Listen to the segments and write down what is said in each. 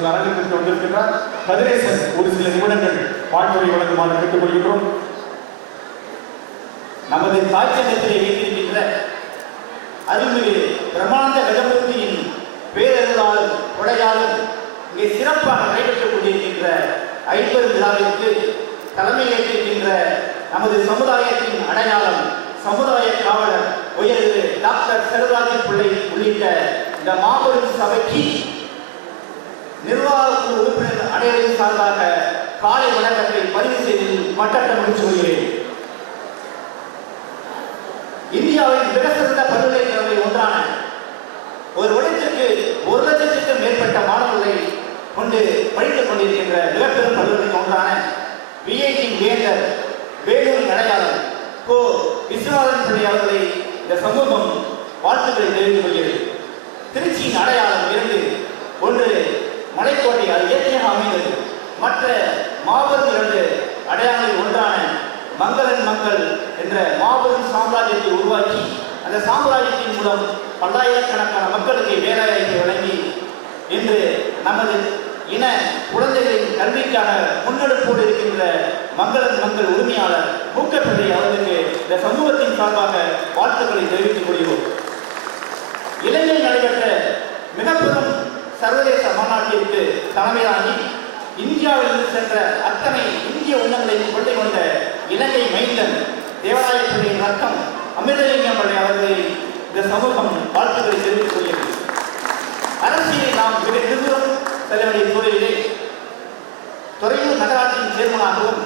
நமது அரங்கத்திற்கு வந்திருக்கின்றார் கதிரேசன் ஒரு சில நிமிடங்கள் வாழ்த்துறை வழங்குமாறு கேட்டுக்கொள்கின்றோம். நமது தாய்ச்சங்கத்திலே வைத்திருக்கின்ற அருள்மிகு பிரம்மாண்ட கஜமூர்த்தியின் பேரருளாலும் கொடையாலும் இங்கே சிறப்பாக நடைபெற்றுக் கொண்டிருக்கின்ற ஐம்பது விழாவிற்கு தலைமையேற்றிருக்கின்ற நமது சமுதாயத்தின் அடையாளம் சமுதாய காவலர் உயர்வு டாக்டர் செல்வராஜன் பிள்ளை உள்ளிட்ட இந்த மாபெரும் சபைக்கு நிர்வாக உறுப்பினர் அடையாளம் சார்பாக காலை வணக்கத்தை பதிவு செய்து மட்டத்தை முடிச்சு கொள்கிறேன். இந்தியாவின் மிக சிறந்த பல்கலைக்கழகங்களில் ஒன்றான ஒரு வருடத்திற்கு ஒரு லட்சத்திற்கும் மேற்பட்ட மாணவர்களை கொண்டு படித்துக் கொண்டிருக்கின்ற மிகப்பெரும் பல்கலைக்கழகம் ஒன்றான விஐடி வேந்தர் வேலூர் அடையாளம் கோ. விஸ்வநாதன் பிள்ளை அவர்களை இந்த சமூகம் வாழ்த்துக்களை தெரிவித்துக் கொள்கிறது. திருச்சியின் அடையாளம் இரண்டு ஒன்று மலைக்கோட்டை அது இயற்கையாக அமைந்தது. மற்ற மாபெரும் இரண்டு அடையாளங்களில் ஒன்றான மங்களன் மங்கள் என்ற மாபெரும் சாம்ராஜ்யத்தை உருவாக்கி அந்த சாம்ராஜ்யத்தின் மூலம் பல்லாயிரக்கணக்கான மக்களுக்கு வேலைவாய்ப்பை வழங்கி இன்று நமது இன குழந்தைகளின் கல்விக்கான முன்னெடுப்போடு இருக்கின்ற மங்களன் மங்கள் உரிமையாளர் மூக்கப்பிள்ளை அவர்களுக்கு இந்த சமூகத்தின் சார்பாக வாழ்த்துக்களை தெரிவித்துக் கொள்கிறோம். இலங்கையில் நடைபெற்ற மிகப்பெரும் சர்வதேச மாநாட்டிற்கு தலைமையாகி இந்தியாவிலிருந்து சென்ற அத்தனை இந்திய உணவுகளை கொண்டு கொண்ட இலங்கை மைந்தன் தேவாலயத்துறையின் ரத்தம் அமிர்தலிங்கம் அவர்களை இந்த சமூகம் வாழ்த்துக்களை தெரிவித்துக் கொள்கிறது. அரசியலை நாம் மிக தூரம் செல்ல சூழலிலே துறையூர் நகராட்சியின் சேர்மனாகவும்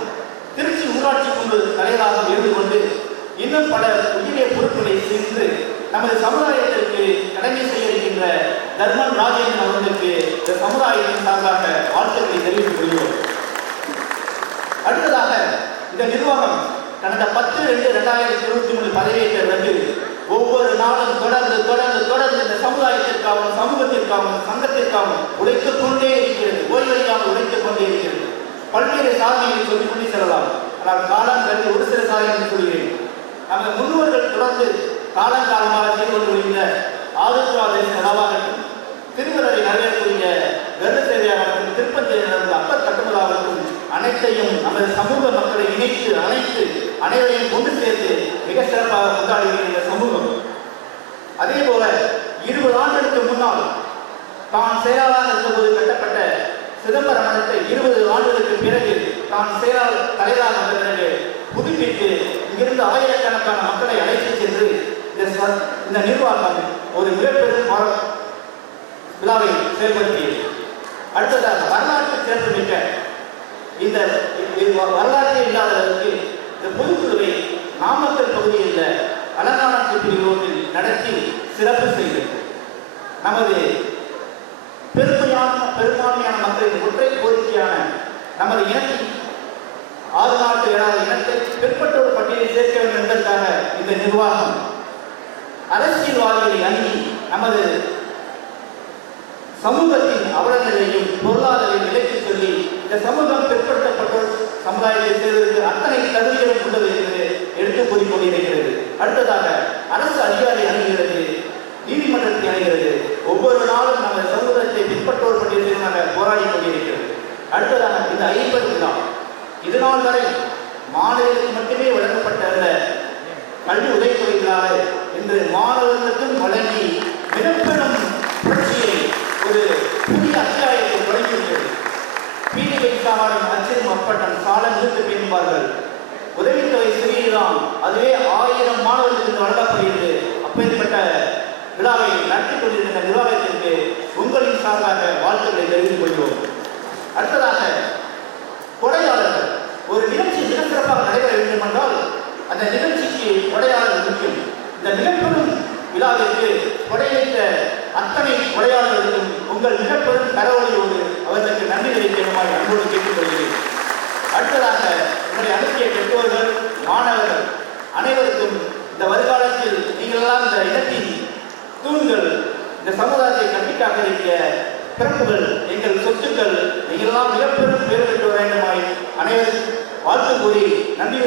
திருச்சி ஊராட்சி குழு தலைவராகவும் இருந்து கொண்டு இன்னும் பல உயிரிய பொறுப்புகளை சென்று நமது சமுதாயத்திற்கு கடமை செய்ய இருக்கின்ற தர்மன் ராஜேந்திரன் அவர்கள் சமுதாயத்தின் சார்பாக வாழ்த்துக்களை தெரிவித்துக் கொள்கிறோம். அடுத்ததாக இந்த நிர்வாகம் கடந்த பத்து ரெண்டு ரெண்டாயிரத்தி இருபத்தி மூணு பதவியேற்ற பிறகு ஒவ்வொரு நாளும் தொடர்ந்து தொடர்ந்து தொடர்ந்து இந்த சமுதாயத்திற்காகவும் சமூகத்திற்காகவும் சங்கத்திற்காகவும் உழைத்துக் கொண்டே இருக்கிறது. ஓய்வறியாமல் உழைத்துக் கொண்டே இருக்கிறது. பல்வேறு சாதனைகளை சொல்லிக் கொண்டு செல்லலாம். ஆனால் காலம் கருதி ஒரு சில சாதனைகளை சொல்கிறேன். நமது முன்னோர்கள் தொடர்ந்து காலங்காலமாக செய்து கொண்டு வருகின்ற ஆதரவு நமது சமூக மக்களை இணைத்து அனைத்து அனைவரையும் கொண்டு சேர்த்து மிக சிறப்பாக கொண்டாடுகிற சமூகம். அதே போல இருபது ஆண்டுகளுக்கு முன்னால் தான் செயலாளராக இருந்தபோது கட்டப்பட்ட சிதம்பரம் மடத்தை இருபது ஆண்டுகளுக்கு பிறகு தான் செயலாளர் தலைவராக வந்த பிறகு புதுப்பித்து இங்கிருந்து ஆயிரக்கணக்கான மக்களை அழைத்து சென்று இந்த இந்த நிர்வாகம் ஒரு மிகப்பெரும் விழாவை செயல்படுத்தியது. அடுத்ததாக வரலாற்று சிறப்புமிக்க இந்த இது வரலாற்றே இல்லாததற்கு இந்த பொதுக்குழுவை நாமக்கல் பகுதியில் அலங்காநத்து பிரிவோட்டில் நடத்தி சிறப்பு செய்தது நமது பெருமையான பெரும்பான்மையான மக்களின் ஒற்றை கோரிக்கையான நமது இனத்தின் ஆறு நாட்டு ஏழாவது இனத்தை பிற்பட்டோர் பட்டியலில் சேர்க்க வேண்டும் என்பதற்காக இந்த நிர்வாகம் அரசியல்வாதிகளை அணுகி நமது சமூகத்தின் அவலங்களையும் பொருளாதார நிலைக்கு சொல்லி இந்த சமூக சமுதாயத்தை சேர்ந்தது அத்தனை தகுதிகளும் உள்ளது என்று எடுத்து கூறிக்கொண்டிருக்கிறது. அடுத்ததாக அரசு அதிகாரி அணுகிறது நீதிமன்றத்தை அணுகிறது. ஒவ்வொரு நாளும் நமது சமூகத்தை பிற்பட்டோர் பட்டியலில் நாங்கள் போராடி கொண்டிருக்கிறது அடுத்ததாக இந்த ஐம்பது விழா. இதனால் வரை மாணவர்களுக்கு மட்டுமே வழங்கப்பட்ட அந்த கல்வி உதவித்தொகைகளாக இன்று மாணவர்களுக்கும் அதுவே ஆயிரம் மாணவர்களுக்கு வழங்கப்படுகிறது. அப்பேற்பட்ட விழாவை நடத்தி கொண்டிருந்த நிர்வாகத்திற்கு உங்களின் சார்பாக வாழ்த்துக்களை தெரிவித்துக் கொள்கிறோம். அடுத்ததாக கொடையாளர்கள். ஒரு நிகழ்ச்சி மிக சிறப்பாக நடைபெற வேண்டும் என்றால் அந்த நிகழ்ச்சிக்கு கொடையாளர் முக்கியம். இந்த மிகப்பெரும் விழாவிற்கு கொடையேற்ற அத்தனை கொடையாளர்களுக்கும் உங்கள் மிகப்பெரும் கரவொலியோடு அவர்களுக்கு நன்றி தெரிவிக்குமாறு அன்போடு கேட்டுக்கொள்கிறேன் அடுத்ததாக உங்களை அனுப்பிய பெற்றோர்கள் மாணவர்கள் அனைவருக்கும் இந்த வருங்காலத்தில் நீங்களெல்லாம் இந்த இனத்தின் தூண்கள் இந்த சமுதாயத்தை கட்டிக்காக வேண்டிய பிறப்புகள் எங்கள் சொத்துக்கள் நீங்களெல்லாம் மிகப்பெரும் பேர் பெற்று வேண்டுமாய் அனைவரும் வாழ்த்து கூறி நன்றி